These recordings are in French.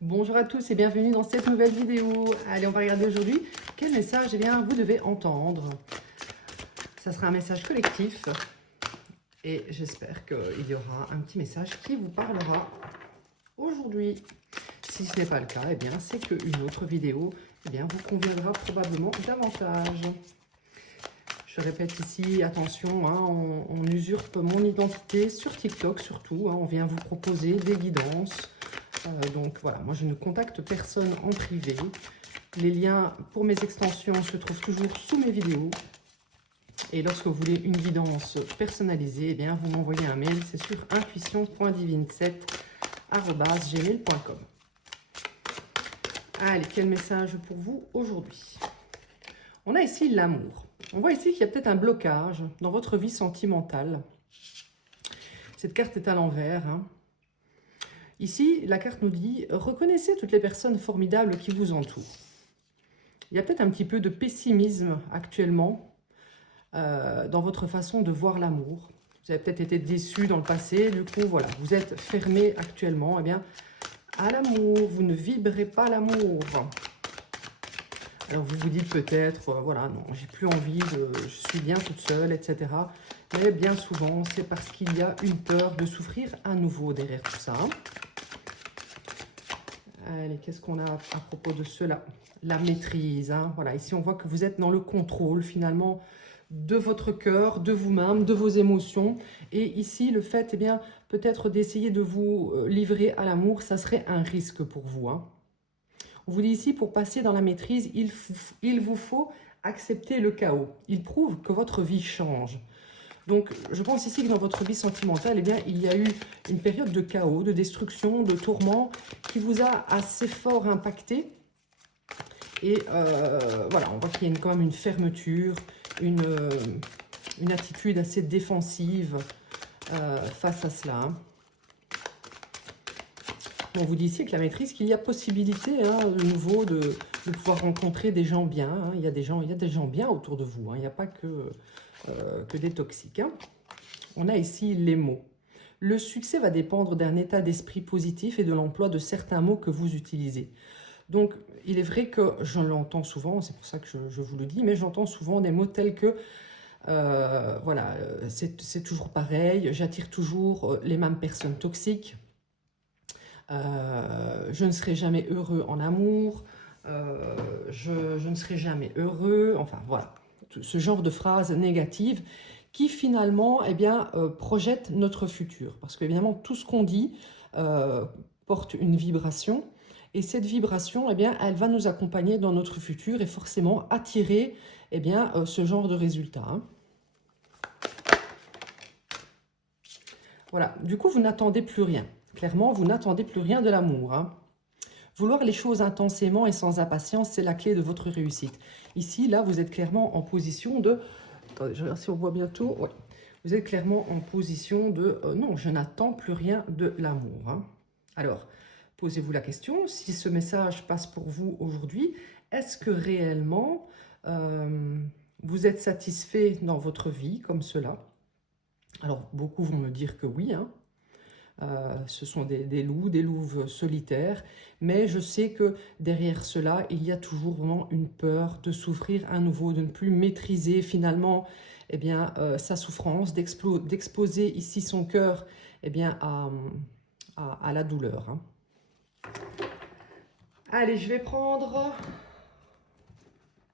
Bonjour à tous et bienvenue dans cette nouvelle vidéo. Allez, on va regarder aujourd'hui quel message vous devez entendre. Ça sera un message collectif et j'espère qu'il y aura un petit message qui vous parlera aujourd'hui. Si ce n'est pas le cas, c'est qu'une autre vidéo vous conviendra probablement davantage. Je répète ici, attention, on usurpe mon identité sur TikTok surtout. On vient vous proposer des guidances. Donc voilà, moi je ne contacte personne en privé. Les liens pour mes extensions se trouvent toujours sous mes vidéos. Et lorsque vous voulez une guidance personnalisée, vous m'envoyez un mail, c'est sur intuition.divine7@gmail.com. Allez, quel message pour vous aujourd'hui? On a ici l'amour. On voit ici qu'il y a peut-être un blocage dans votre vie sentimentale. Cette carte est à l'envers. Ici, la carte nous dit « Reconnaissez toutes les personnes formidables qui vous entourent ». Il y a peut-être un petit peu de pessimisme actuellement dans votre façon de voir l'amour. Vous avez peut-être été déçu dans le passé, du coup, voilà, vous êtes fermé actuellement à l'amour. Vous ne vibrez pas l'amour. Alors, vous vous dites peut-être, voilà, non, j'ai plus envie, je suis bien toute seule, etc. Mais bien souvent, c'est parce qu'il y a une peur de souffrir à nouveau derrière tout ça. Allez, qu'est-ce qu'on a à propos de cela? La maîtrise. Voilà, ici, on voit que vous êtes dans le contrôle, finalement, de votre cœur, de vous-même, de vos émotions. Et ici, le fait, peut-être d'essayer de vous livrer à l'amour, ça serait un risque pour vous. On vous dit ici, pour passer dans la maîtrise, il vous faut accepter le chaos. Il prouve que votre vie change. Donc, je pense ici que dans votre vie sentimentale, il y a eu une période de chaos, de destruction, de tourment qui vous a assez fort impacté. Et voilà, on voit qu'il y a quand même une fermeture, une attitude assez défensive face à cela. On vous dit ici avec la maîtrise qu'il y a possibilité de nouveau de pouvoir rencontrer des gens bien. Il y a des gens bien autour de vous. Il n'y a pas que des toxiques. On a ici les mots. Le succès va dépendre d'un état d'esprit positif et de l'emploi de certains mots que vous utilisez. Donc, il est vrai que je l'entends souvent, c'est pour ça que je vous le dis, mais j'entends souvent des mots tels que voilà, c'est toujours pareil, j'attire toujours les mêmes personnes toxiques. Je ne serai jamais heureux en amour, je ne serai jamais heureux, enfin voilà, ce genre de phrases négatives qui finalement projettent notre futur. Parce qu'évidemment, tout ce qu'on dit porte une vibration, et cette vibration, elle va nous accompagner dans notre futur et forcément attirer ce genre de résultats. Voilà, du coup, vous n'attendez plus rien. Clairement, vous n'attendez plus rien de l'amour. Vouloir les choses intensément et sans impatience, c'est la clé de votre réussite. Ici, là, vous êtes clairement en position de... Attendez, je regarde si on voit bientôt. Ouais. Vous êtes clairement en position de... non, je n'attends plus rien de l'amour. Alors, posez-vous la question, si ce message passe pour vous aujourd'hui, est-ce que réellement vous êtes satisfait dans votre vie comme cela? Alors, beaucoup vont me dire que oui, ce sont des loups, des louves solitaires, mais je sais que derrière cela, il y a toujours vraiment une peur de souffrir à nouveau, de ne plus maîtriser finalement sa souffrance, d'exposer ici son cœur à la douleur. Allez, je vais prendre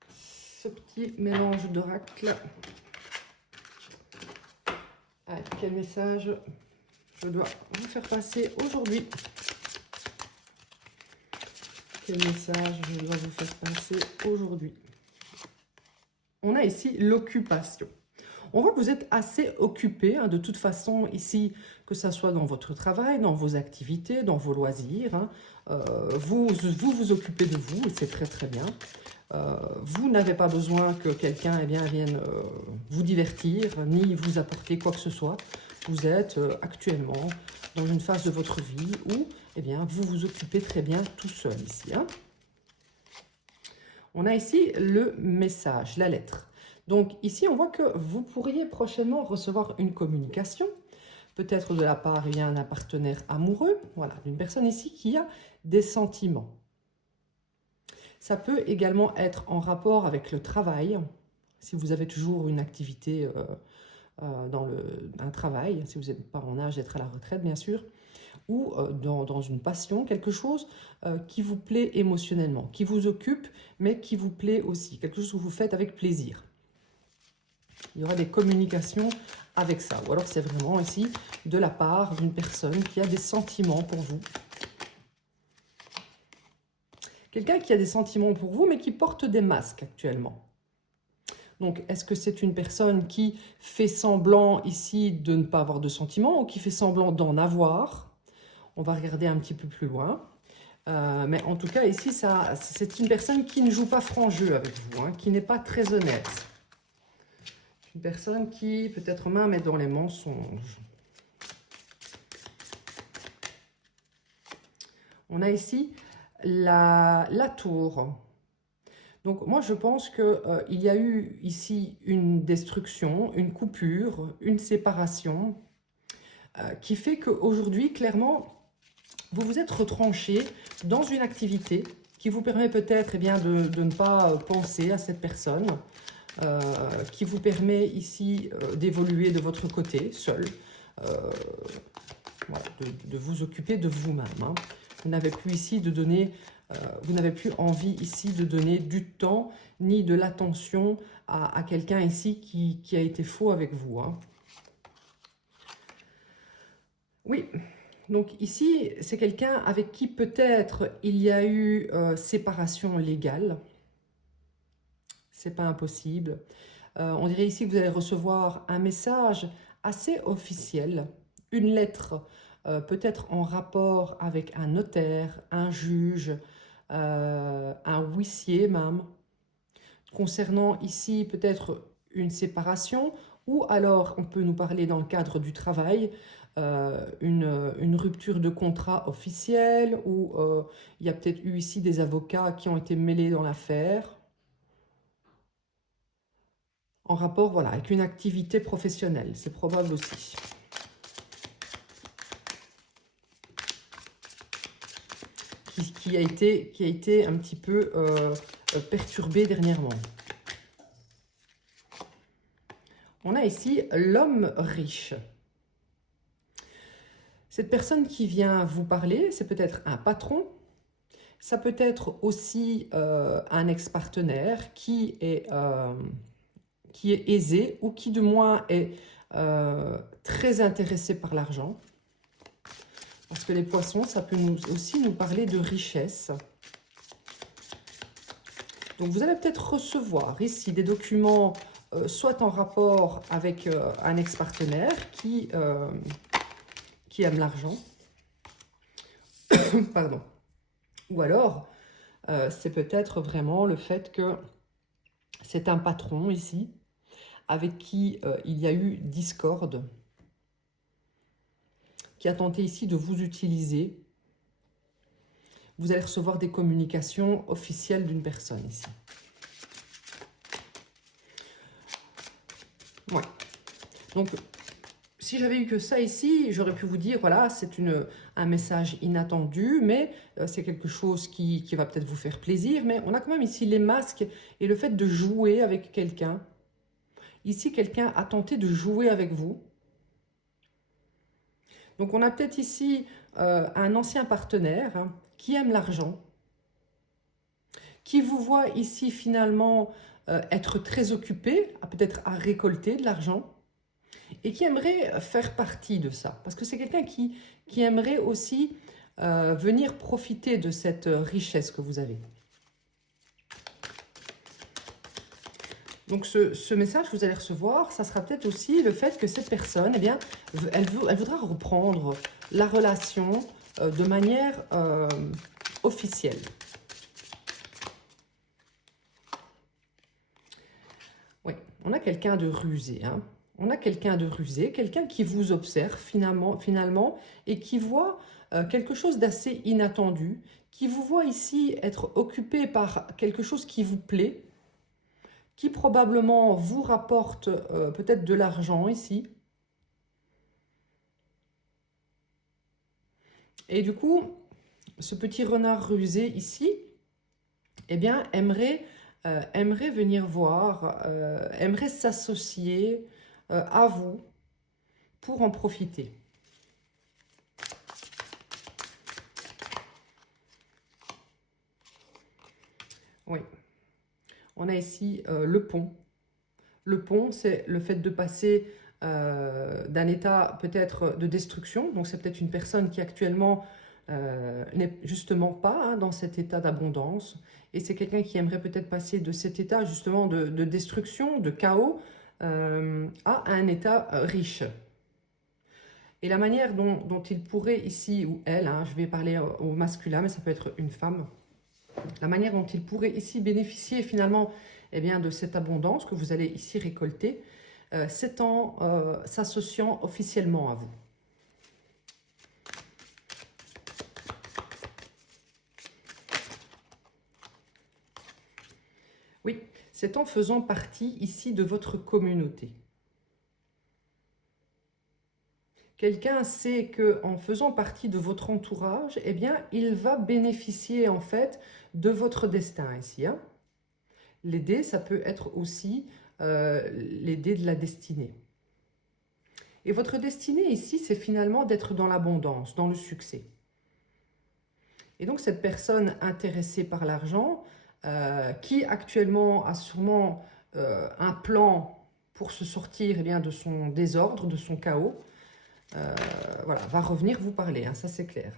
ce petit mélange d'oracle. Allez, quel message je dois vous faire passer aujourd'hui? Quel message je dois vous faire passer aujourd'hui? On a ici l'occupation. On voit que vous êtes assez occupé, de toute façon, ici, que ce soit dans votre travail, dans vos activités, dans vos loisirs. Vous vous occupez de vous, et c'est très très bien. Vous n'avez pas besoin que quelqu'un vienne vous divertir, ni vous apporter quoi que ce soit. Vous êtes actuellement dans une phase de votre vie où vous vous occupez très bien tout seul ici. On a ici le message, la lettre. Donc ici, on voit que vous pourriez prochainement recevoir une communication peut-être de la part d'un partenaire amoureux, voilà, d'une personne ici qui a des sentiments. Ça peut également être en rapport avec le travail, si vous avez toujours une activité dans un travail, si vous n'êtes pas en âge d'être à la retraite bien sûr, ou dans une passion, quelque chose qui vous plaît émotionnellement, qui vous occupe, mais qui vous plaît aussi, quelque chose que vous faites avec plaisir. Il y aura des communications avec ça, ou alors c'est vraiment ici de la part d'une personne qui a des sentiments pour vous. Quelqu'un qui a des sentiments pour vous, mais qui porte des masques actuellement. Donc, est-ce que c'est une personne qui fait semblant ici de ne pas avoir de sentiments ou qui fait semblant d'en avoir? On va regarder un petit peu plus loin. Mais en tout cas, ici, c'est une personne qui ne joue pas franc jeu avec vous, hein, qui n'est pas très honnête. Une personne qui, peut-être même, est dans les mensonges. On a ici la tour. Donc moi, je pense qu'il y a eu ici une destruction, une coupure, une séparation qui fait qu'aujourd'hui, clairement, vous vous êtes retranché dans une activité qui vous permet peut-être de ne pas penser à cette personne, qui vous permet ici d'évoluer de votre côté, seul, voilà, de vous occuper de vous-même. Hein. Vous n'avez plus ici de donner, vous n'avez plus envie ici de donner du temps ni de l'attention à quelqu'un ici qui a été faux avec vous. Hein. Oui, donc ici, c'est quelqu'un avec qui peut-être il y a eu séparation légale. C'est pas impossible. On dirait ici que vous allez recevoir un message assez officiel, une lettre peut-être en rapport avec un notaire, un juge, un huissier même, concernant ici peut-être une séparation, ou alors on peut nous parler dans le cadre du travail, une rupture de contrat officiel, ou il y a peut-être eu ici des avocats qui ont été mêlés dans l'affaire, en rapport voilà, avec une activité professionnelle, c'est probable aussi. Qui a été un petit peu perturbé dernièrement. On a ici l'homme riche. Cette personne qui vient vous parler, c'est peut-être un patron, ça peut être aussi un ex-partenaire qui est aisé ou qui de moins est très intéressé par l'argent. Parce que les poissons, ça peut aussi nous parler de richesse. Donc vous allez peut-être recevoir ici des documents soit en rapport avec un ex-partenaire qui aime l'argent, pardon. Ou alors, c'est peut-être vraiment le fait que c'est un patron ici, avec qui il y a eu discorde, qui a tenté ici de vous utiliser. Vous allez recevoir des communications officielles d'une personne ici. Ouais. Donc, si j'avais eu que ça ici, j'aurais pu vous dire, voilà, c'est un message inattendu, mais c'est quelque chose qui va peut-être vous faire plaisir. Mais on a quand même ici les masques et le fait de jouer avec quelqu'un. Ici, quelqu'un a tenté de jouer avec vous. Donc, on a peut-être ici un ancien partenaire hein, qui aime l'argent, qui vous voit ici finalement être très occupé, peut-être à récolter de l'argent, et qui aimerait faire partie de ça. Parce que c'est quelqu'un qui aimerait aussi venir profiter de cette richesse que vous avez. Donc ce message que vous allez recevoir, ça sera peut-être aussi le fait que cette personne, eh bien, elle voudra reprendre la relation de manière officielle. Oui, on a quelqu'un de rusé, hein. On a quelqu'un de rusé, quelqu'un qui vous observe finalement et qui voit quelque chose d'assez inattendu, qui vous voit ici être occupé par quelque chose qui vous plaît, qui probablement vous rapporte peut-être de l'argent ici. Et du coup, ce petit renard rusé ici, eh bien, aimerait venir voir, aimerait s'associer à vous pour en profiter. Oui, on a ici le pont. Le pont, c'est le fait de passer d'un état peut-être de destruction. Donc c'est peut-être une personne qui actuellement n'est justement pas dans cet état d'abondance. Et c'est quelqu'un qui aimerait peut-être passer de cet état justement de destruction, de chaos, à un état riche. Et la manière dont il pourrait ici, ou elle, je vais parler au masculin, mais ça peut être une femme, la manière dont il pourrait ici bénéficier finalement eh bien, de cette abondance que vous allez ici récolter, c'est en s'associant officiellement à vous. Oui, c'est en faisant partie ici de votre communauté. Quelqu'un sait qu'en faisant partie de votre entourage, eh bien, il va bénéficier en fait de votre destin ici. Les dés, ça peut être aussi les dés de la destinée. Et votre destinée ici, c'est finalement d'être dans l'abondance, dans le succès. Et donc cette personne intéressée par l'argent, qui actuellement a sûrement un plan pour se sortir bien, de son désordre, de son chaos, voilà, va revenir vous parler, ça c'est clair.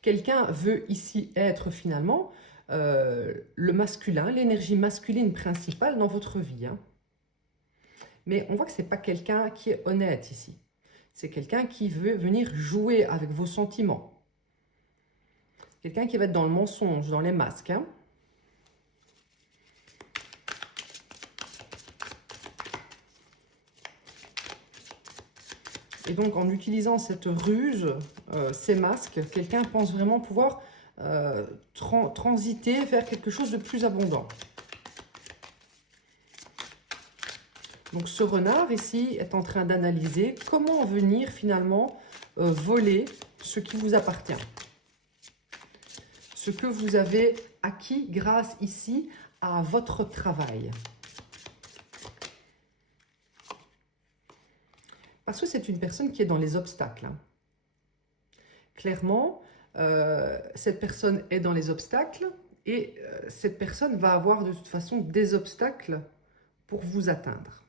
Quelqu'un veut ici être finalement le masculin, l'énergie masculine principale dans votre vie. Mais on voit que ce n'est pas quelqu'un qui est honnête ici. C'est quelqu'un qui veut venir jouer avec vos sentiments. Quelqu'un qui va être dans le mensonge, dans les masques. Et donc, en utilisant cette ruse, ces masques, quelqu'un pense vraiment pouvoir transiter vers quelque chose de plus abondant. Donc, ce renard ici est en train d'analyser comment venir finalement voler ce qui vous appartient. Ce que vous avez acquis grâce ici à votre travail. Parce que c'est une personne qui est dans les obstacles. Clairement, cette personne est dans les obstacles et cette personne va avoir de toute façon des obstacles pour vous atteindre.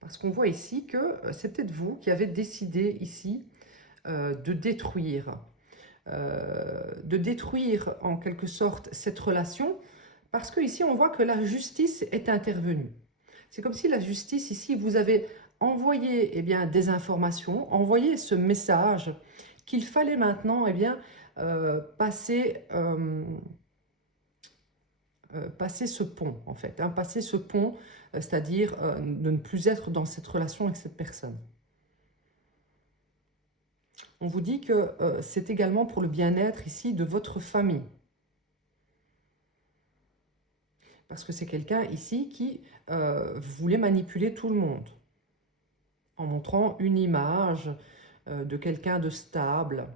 Parce qu'on voit ici que c'est peut-être vous qui avez décidé ici de détruire en quelque sorte cette relation, parce que ici on voit que la justice est intervenue. C'est comme si la justice ici vous avait envoyé des informations, envoyé ce message qu'il fallait maintenant passer ce pont en fait, passer ce pont, c'est-à-dire de ne plus être dans cette relation avec cette personne. On vous dit que c'est également pour le bien-être ici de votre famille. Parce que c'est quelqu'un ici qui voulait manipuler tout le monde. En montrant une image de quelqu'un de stable.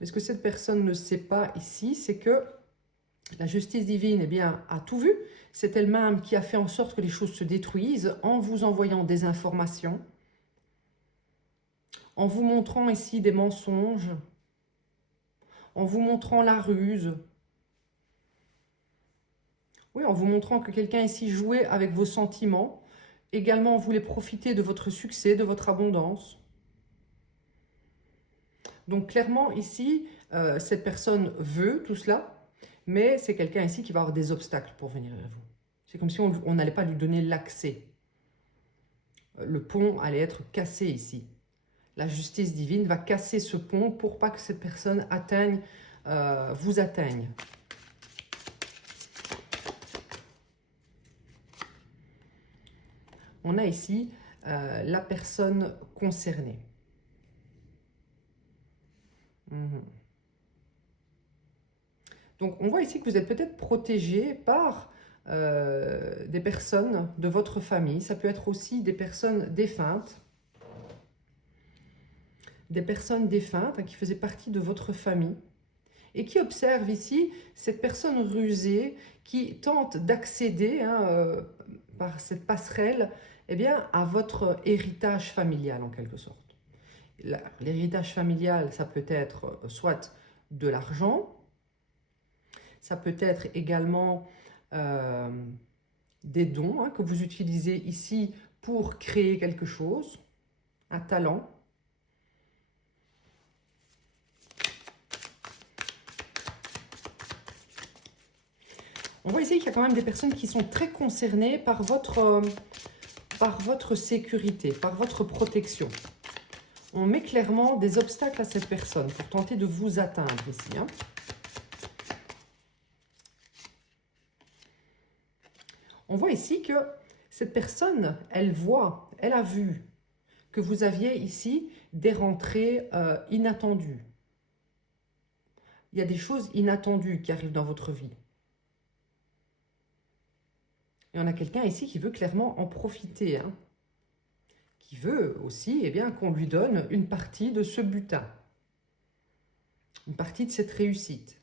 Mais ce que cette personne ne sait pas ici, c'est que la justice divine a tout vu. C'est elle-même qui a fait en sorte que les choses se détruisent en vous envoyant des informations, en vous montrant ici des mensonges, en vous montrant la ruse. Oui, en vous montrant que quelqu'un ici jouait avec vos sentiments. Également, vous voulez profiter de votre succès, de votre abondance. Donc clairement ici, cette personne veut tout cela, mais c'est quelqu'un ici qui va avoir des obstacles pour venir vers vous. C'est comme si on n'allait pas lui donner l'accès. Le pont allait être cassé ici. La justice divine va casser ce pont pour pas que cette personne vous atteigne. On a ici la personne concernée. Donc, on voit ici que vous êtes peut-être protégé par des personnes de votre famille. Ça peut être aussi des personnes défuntes. des personnes défuntes qui faisaient partie de votre famille et qui observent ici cette personne rusée qui tente d'accéder par cette passerelle eh bien, à votre héritage familial en quelque sorte. L'héritage familial, ça peut être soit de l'argent, ça peut être également des dons que vous utilisez ici pour créer quelque chose, un talent. On voit ici qu'il y a quand même des personnes qui sont très concernées par votre sécurité, par votre protection. On met clairement des obstacles à cette personne pour tenter de vous atteindre ici. On voit ici que cette personne, elle a vu que vous aviez ici des rentrées inattendues. Il y a des choses inattendues qui arrivent dans votre vie. Et on a quelqu'un ici qui veut clairement en profiter, qui veut aussi qu'on lui donne une partie de ce butin, une partie de cette réussite.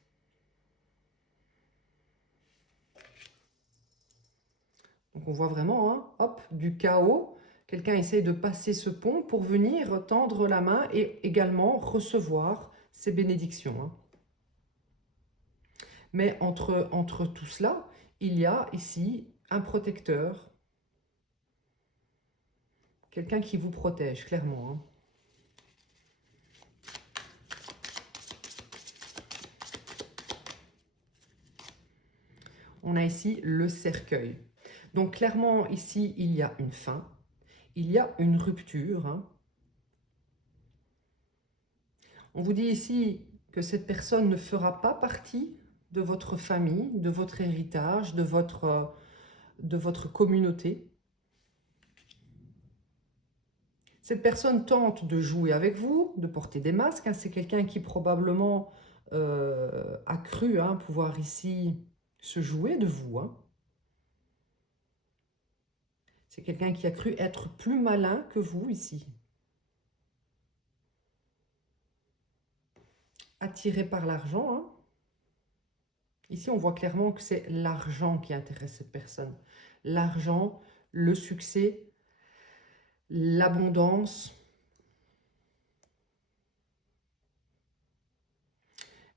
Donc on voit vraiment, hop, du chaos. Quelqu'un essaye de passer ce pont pour venir tendre la main et également recevoir ces bénédictions. Mais entre tout cela, il y a ici un protecteur, quelqu'un qui vous protège, clairement. On a ici le cercueil. Donc clairement, ici, il y a une fin, il y a une rupture. On vous dit ici que cette personne ne fera pas partie de votre famille, de votre héritage, de votre communauté. Cette personne tente de jouer avec vous, de porter des masques. C'est quelqu'un qui probablement a cru pouvoir ici se jouer de vous. C'est quelqu'un qui a cru être plus malin que vous ici. Attiré par l'argent. Ici, on voit clairement que c'est l'argent qui intéresse cette personne. L'argent, le succès, l'abondance.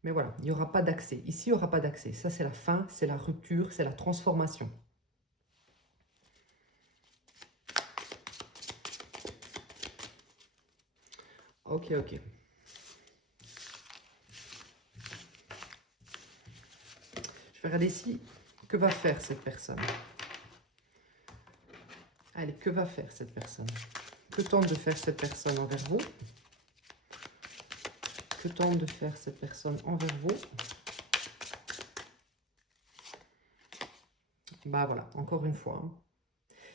Mais voilà, il n'y aura pas d'accès. Ici, il n'y aura pas d'accès. Ça, c'est la fin, c'est la rupture, c'est la transformation. Ok. Je vais regarder ici, que va faire cette personne? Allez, que va faire cette personne? Que tente de faire cette personne envers vous? Que tente de faire cette personne envers vous? Bah voilà, encore une fois.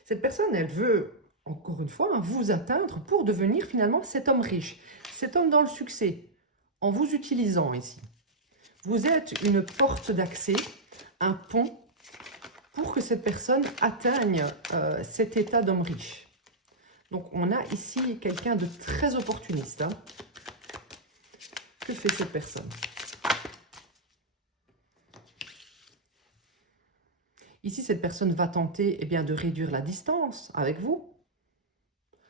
Cette personne, elle veut, encore une fois, vous atteindre pour devenir finalement cet homme riche, cet homme dans le succès, en vous utilisant ici. Vous êtes une porte d'accès, un pont, pour que cette personne atteigne cet état d'homme riche. Donc, on a ici quelqu'un de très opportuniste. Que fait cette personne? Ici, cette personne va tenter de réduire la distance avec vous.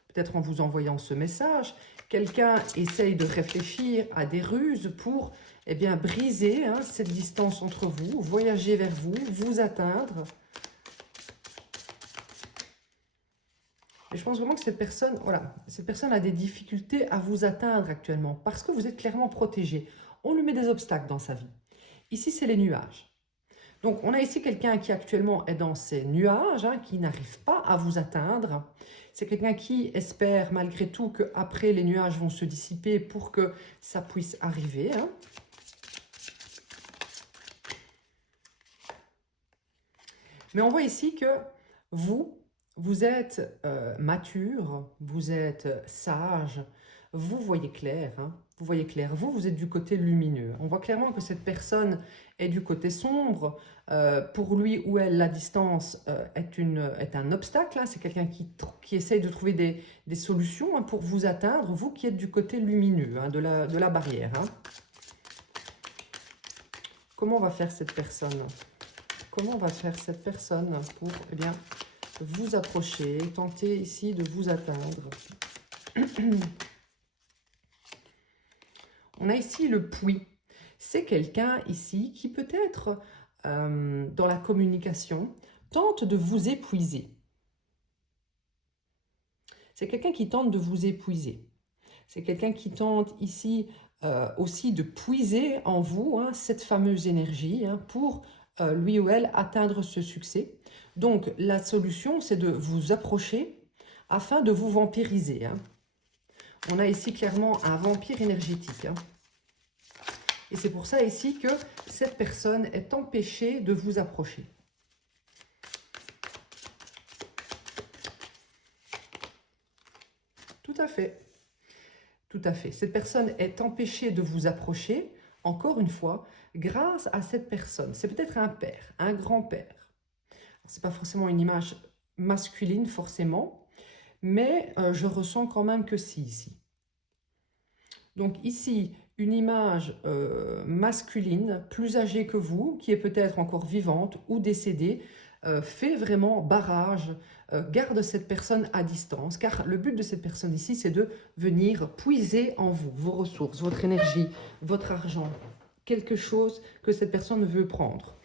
Peut-être en vous envoyant ce message. Quelqu'un essaye de réfléchir à des ruses pour briser cette distance entre vous, voyager vers vous, vous atteindre. Et je pense vraiment que cette personne, cette personne a des difficultés à vous atteindre actuellement parce que vous êtes clairement protégé. On lui met des obstacles dans sa vie. Ici, c'est les nuages. Donc, on a ici quelqu'un qui actuellement est dans ces nuages, qui n'arrive pas à vous atteindre. C'est quelqu'un qui espère malgré tout qu'après les nuages vont se dissiper pour que ça puisse arriver. Mais on voit ici que vous êtes mature, vous êtes sage, vous voyez clair, hein, vous voyez clair, vous êtes du côté lumineux. On voit clairement que cette personne est du côté sombre. Pour lui ou elle, la distance est un obstacle, hein. C'est quelqu'un qui essaye de trouver des solutions, hein, pour vous atteindre, vous qui êtes du côté lumineux, hein, de la barrière, hein. Comment va faire cette personne? Comment va faire cette personne pour, eh bien, vous approcher, tenter ici de vous atteindre? On a ici le puits. C'est quelqu'un ici qui peut-être, dans la communication, tente de vous épuiser. C'est quelqu'un qui tente de vous épuiser. C'est quelqu'un qui tente ici aussi de puiser en vous, hein, cette fameuse énergie, hein, pour lui ou elle atteindre ce succès. Donc la solution, c'est de vous approcher afin de vous vampiriser, hein. On a ici clairement un vampire énergétique, hein. Et c'est pour ça ici que cette personne est empêchée de vous approcher. Tout à fait. Tout à fait. Cette personne est empêchée de vous approcher, encore une fois, grâce à cette personne. C'est peut-être un père, un grand-père. Ce n'est pas forcément une image masculine, forcément, mais je ressens quand même que si, ici. Donc ici, une image masculine, plus âgée que vous, qui est peut-être encore vivante ou décédée, fait vraiment barrage, garde cette personne à distance, car le but de cette personne ici, c'est de venir puiser en vous, vos ressources, votre énergie, votre argent, quelque chose que cette personne veut prendre.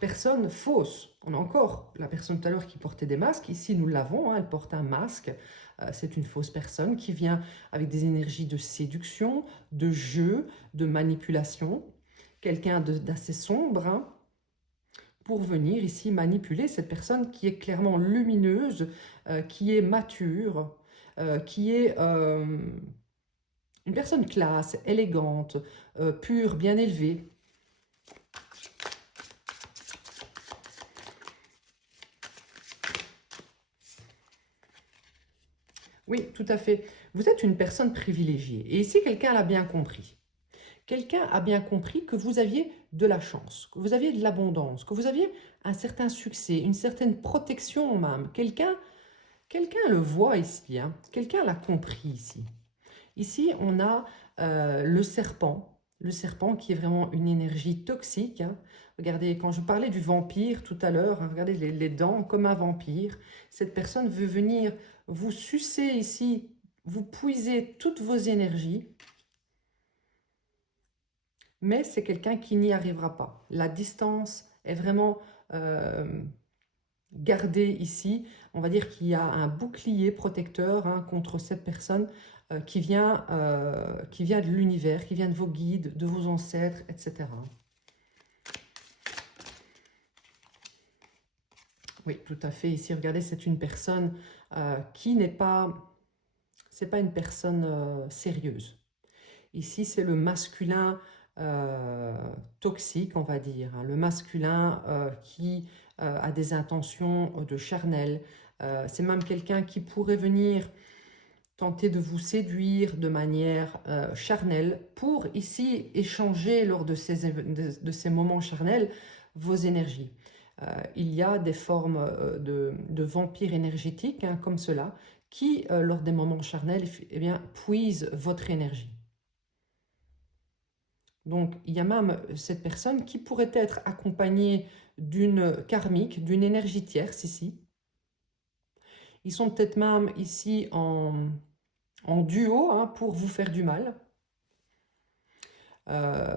Personne fausse. On a encore la personne tout à l'heure qui portait des masques. Ici, nous l'avons, hein, elle porte un masque. C'est une fausse personne qui vient avec des énergies de séduction, de jeu, de manipulation. Quelqu'un d'assez sombre, hein, pour venir ici manipuler cette personne qui est clairement lumineuse, qui est mature, qui est une personne classe, élégante, pure, bien élevée. Oui, tout à fait. Vous êtes une personne privilégiée. Et ici, quelqu'un l'a bien compris. Quelqu'un a bien compris que vous aviez de la chance, que vous aviez de l'abondance, que vous aviez un certain succès, une certaine protection même. Quelqu'un le voit ici, hein. Quelqu'un l'a compris ici. Ici, on a le serpent qui est vraiment une énergie toxique, hein. Regardez, quand je parlais du vampire tout à l'heure, hein, regardez les dents comme un vampire. Cette personne veut venir vous sucer ici, vous puiser toutes vos énergies, mais c'est quelqu'un qui n'y arrivera pas. La distance est vraiment gardée ici. On va dire qu'il y a un bouclier protecteur, hein, contre cette personne qui vient de l'univers, qui vient de vos guides, de vos ancêtres, etc. Oui, tout à fait. Ici, regardez, c'est une personne qui n'est pas... C'est pas une personne sérieuse. Ici, c'est le masculin toxique, on va dire, hein, le masculin qui a des intentions de charnel. C'est même quelqu'un qui pourrait venir tenter de vous séduire de manière charnelle pour ici échanger lors de ces moments charnels vos énergies. Il y a des formes de vampires énergétiques, hein, comme cela, qui, lors des moments charnels, eh bien, puisent votre énergie. Donc, il y a même cette personne qui pourrait être accompagnée d'une karmique, d'une énergie tierce ici. Ils sont peut-être même ici en duo, hein, pour vous faire du mal.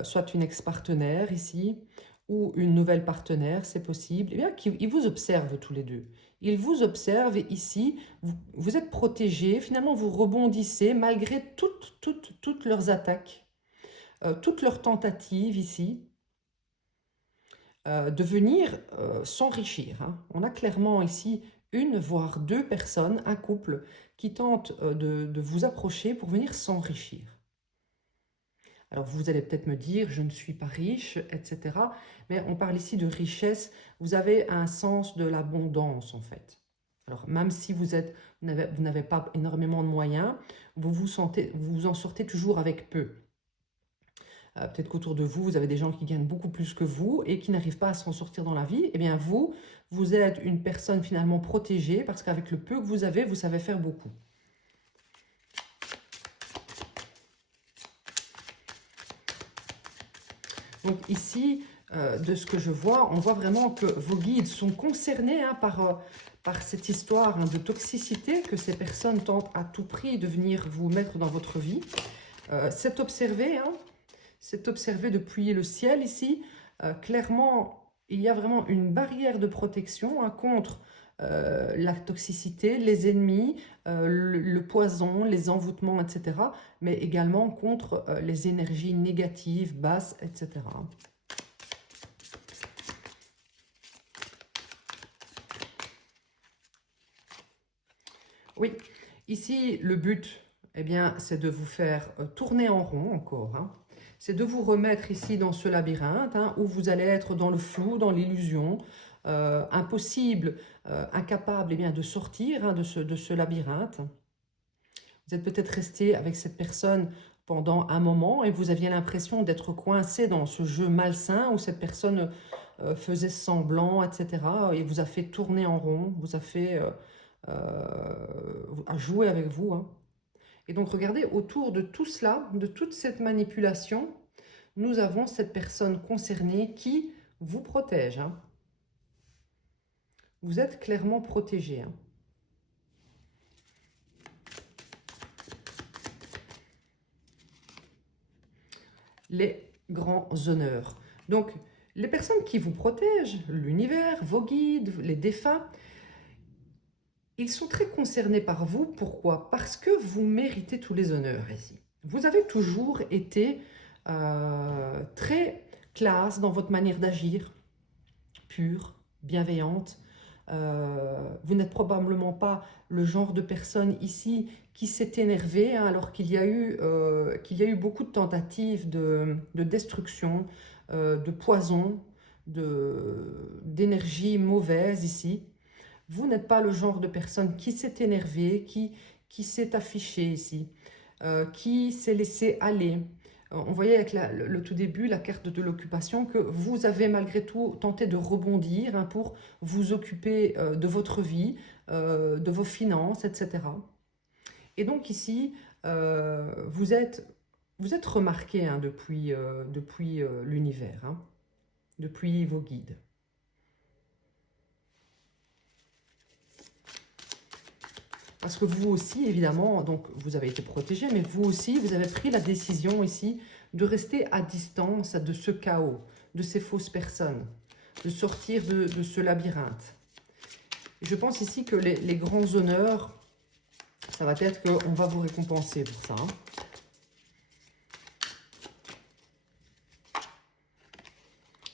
Soit une ex-partenaire ici, ou une nouvelle partenaire, c'est possible. Eh bien, ils vous observent tous les deux. Ils vous observent ici, vous êtes protégés, finalement vous rebondissez malgré toutes leurs attaques. Toutes leurs tentatives ici de venir s'enrichir, hein. On a clairement ici une, voire deux personnes, un couple, qui tentent de vous approcher pour venir s'enrichir. Alors vous allez peut-être me dire, je ne suis pas riche, etc. Mais on parle ici de richesse, vous avez un sens de l'abondance en fait. Alors, même si vous n'avez pas énormément de moyens, vous vous en sortez toujours avec peu. Peut-être qu'autour de vous, vous avez des gens qui gagnent beaucoup plus que vous et qui n'arrivent pas à s'en sortir dans la vie. Eh bien, vous êtes une personne finalement protégée parce qu'avec le peu que vous avez, vous savez faire beaucoup. Donc ici, de ce que je vois, on voit vraiment que vos guides sont concernés par cette histoire de toxicité que ces personnes tentent à tout prix de venir vous mettre dans votre vie. C'est observé, c'est observé depuis le ciel ici. Clairement, il y a vraiment une barrière de protection contre la toxicité, les ennemis, le poison, les envoûtements, etc. Mais également contre les énergies négatives, basses, etc. Oui, ici, le but, eh bien, c'est de vous faire tourner en rond encore. C'est de vous remettre ici dans ce labyrinthe où vous allez être dans le flou, dans l'illusion, impossible, incapable eh bien, de sortir de ce labyrinthe. Vous êtes peut-être resté avec cette personne pendant un moment et vous aviez l'impression d'être coincé dans ce jeu malsain où cette personne faisait semblant, etc. et vous a fait tourner en rond, vous a fait jouer avec vous. Et donc regardez, autour de tout cela, de toute cette manipulation, nous avons cette personne concernée qui vous protège. Vous êtes clairement protégé. Les grands honneurs. Donc, les personnes qui vous protègent, l'univers, vos guides, les défunts, ils sont très concernés par vous. Pourquoi? Parce que vous méritez tous les honneurs ici. Vous avez toujours été très classe dans votre manière d'agir, pure, bienveillante. Vous n'êtes probablement pas le genre de personne ici qui s'est énervé alors qu'il y a eu beaucoup de tentatives de destruction, de poison, d'énergie mauvaise ici. Vous n'êtes pas le genre de personne qui s'est énervé, qui s'est affiché ici, qui s'est laissé aller. On voyait avec le tout début, la carte de l'occupation, que vous avez malgré tout tenté de rebondir pour vous occuper de votre vie, de vos finances, etc. Et donc ici, vous êtes remarqué depuis l'univers, depuis vos guides. Parce que vous aussi, évidemment, donc vous avez été protégé, mais vous aussi, vous avez pris la décision ici de rester à distance de ce chaos, de ces fausses personnes, de sortir de ce labyrinthe. Et je pense ici que les grands honneurs, ça va être qu'on va vous récompenser pour ça.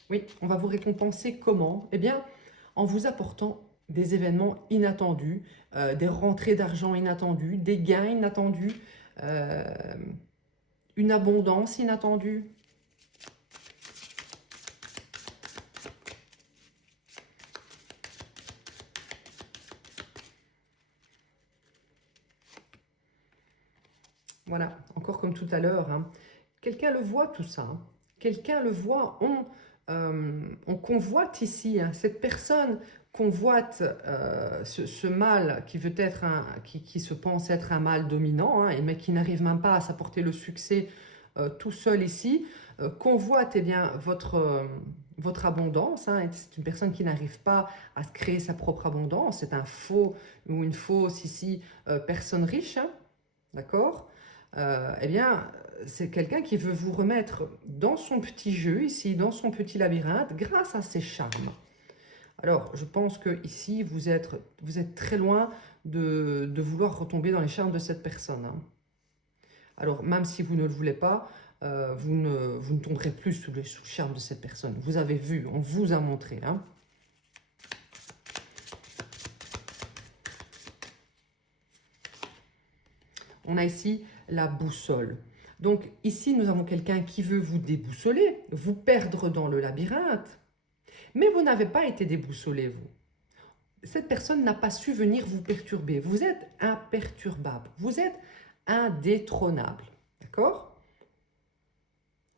Oui, on va vous récompenser comment? Eh bien, en vous apportant des événements inattendus, des rentrées d'argent inattendues, des gains inattendus, une abondance inattendue. Voilà, encore comme tout à l'heure. Quelqu'un le voit tout ça. Quelqu'un le voit. On convoite ici. Cette personne convoite ce mâle qui veut être qui se pense être un mâle dominant, mais qui n'arrive même pas à s'apporter le succès tout seul ici. Convoite bien votre abondance. C'est une personne qui n'arrive pas à se créer sa propre abondance. C'est un faux ou une fausse ici personne riche. D'accord? Eh bien, c'est quelqu'un qui veut vous remettre dans son petit jeu, ici, dans son petit labyrinthe, grâce à ses charmes. Alors, je pense que ici, vous êtes très loin de vouloir retomber dans les charmes de cette personne. Alors, même si vous ne le voulez pas, vous ne tomberez plus sous le charme de cette personne. Vous avez vu, on vous a montré. On a ici la boussole. Donc ici, nous avons quelqu'un qui veut vous déboussoler, vous perdre dans le labyrinthe. Mais vous n'avez pas été déboussolé, vous. cette personne n'a pas su venir vous perturber. Vous êtes imperturbable, vous êtes indétrônable, d'accord?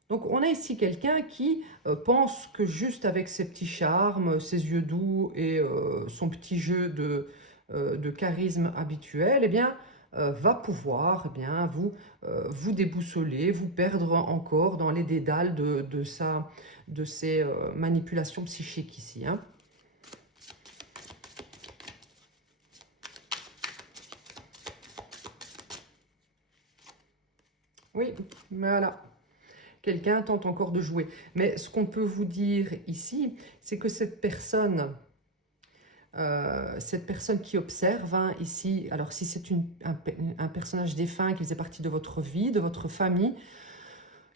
Donc, on a ici quelqu'un qui pense que juste avec ses petits charmes, ses yeux doux et son petit jeu de charisme habituel, eh bien, va pouvoir eh bien, vous déboussoler, vous perdre encore dans les dédales de ses manipulations psychiques ici. Hein. Oui, voilà. Quelqu'un tente encore de jouer. Mais ce qu'on peut vous dire ici, c'est que cette personne qui observe hein, ici, alors si c'est un personnage défunt qui faisait partie de votre vie, de votre famille,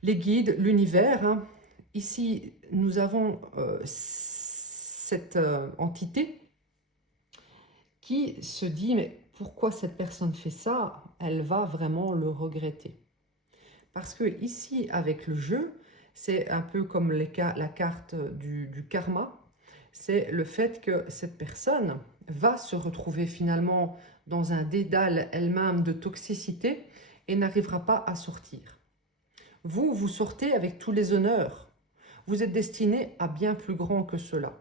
les guides, l'univers, hein, ici nous avons cette entité qui se dit, mais pourquoi cette personne fait ça? Elle va vraiment le regretter. Parce que ici, avec le jeu, c'est un peu comme la carte du karma. C'est le fait que cette personne va se retrouver finalement dans un dédale elle-même de toxicité et n'arrivera pas à sortir. Vous, vous sortez avec tous les honneurs. Vous êtes destiné à bien plus grand que cela.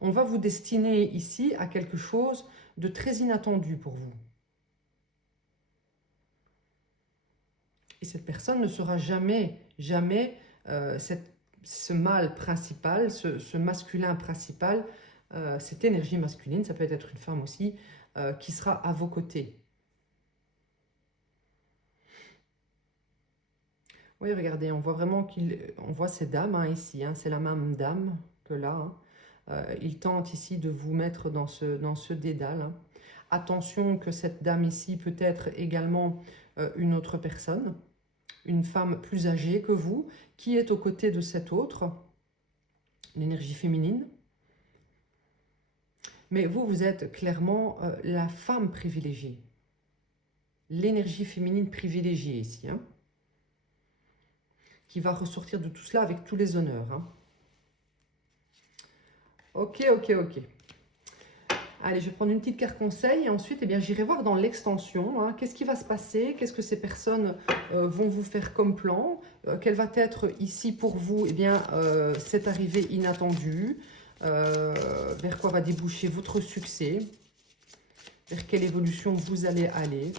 On va vous destiner ici à quelque chose de très inattendu pour vous. Et cette personne ne sera jamais ce mâle principal, ce masculin principal, cette énergie masculine, ça peut être une femme aussi, qui sera à vos côtés. Oui, regardez, on voit vraiment on voit ces dames hein, ici, hein, c'est la même dame que là. Hein. Il tente ici de vous mettre dans ce dédale. Hein. Attention que cette dame ici peut être également une autre personne. Une femme plus âgée que vous, qui est aux côtés de cette autre, l'énergie féminine. Mais vous, vous êtes clairement la femme privilégiée. L'énergie féminine privilégiée ici, hein, qui va ressortir de tout cela avec tous les honneurs. Hein. Ok. Allez, je vais prendre une petite carte conseil et ensuite, eh bien, j'irai voir dans l'extension. Hein, qu'est-ce qui va se passer? Qu'est-ce que ces personnes vont vous faire comme plan? Quelle va être ici pour vous eh bien, cette arrivée inattendue? Vers quoi va déboucher votre succès? Vers quelle évolution vous allez aller?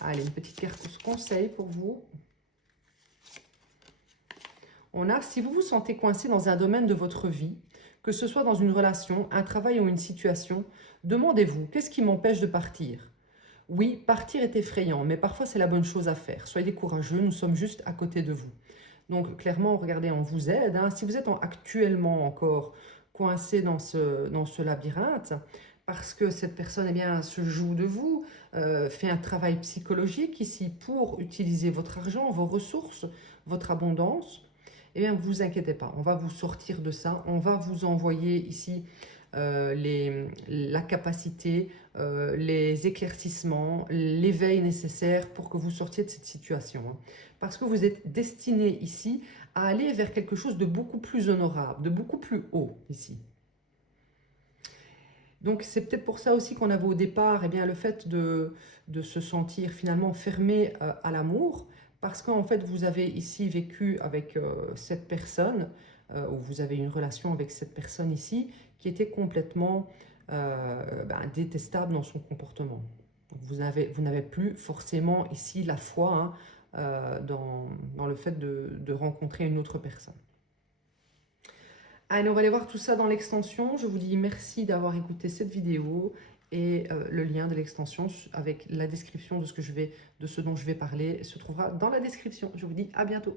Allez, une petite carte conseil pour vous. On a, si vous vous sentez coincé dans un domaine de votre vie, que ce soit dans une relation, un travail ou une situation, demandez-vous, qu'est-ce qui m'empêche de partir? Oui, partir est effrayant, mais parfois c'est la bonne chose à faire. Soyez courageux, nous sommes juste à côté de vous. Donc clairement, regardez, on vous aide. Hein. Si vous êtes actuellement encore coincé dans ce labyrinthe, parce que cette personne eh bien, se joue de vous, fait un travail psychologique ici pour utiliser votre argent, vos ressources, votre abondance, eh bien, ne vous inquiétez pas, on va vous sortir de ça, on va vous envoyer ici la capacité, les éclaircissements, l'éveil nécessaire pour que vous sortiez de cette situation. Hein. Parce que vous êtes destiné ici à aller vers quelque chose de beaucoup plus honorable, de beaucoup plus haut ici. Donc c'est peut-être pour ça aussi qu'on avait au départ eh bien, le fait de se sentir finalement fermé à l'amour, parce qu'en fait vous avez ici vécu avec cette personne, ou vous avez une relation avec cette personne ici, qui était complètement détestable dans son comportement. Donc vous n'avez plus forcément ici la foi hein, dans le fait de rencontrer une autre personne. Allez, on va aller voir tout ça dans l'extension. Je vous dis merci d'avoir écouté cette vidéo et le lien de l'extension avec la description de ce dont je vais parler se trouvera dans la description. Je vous dis à bientôt.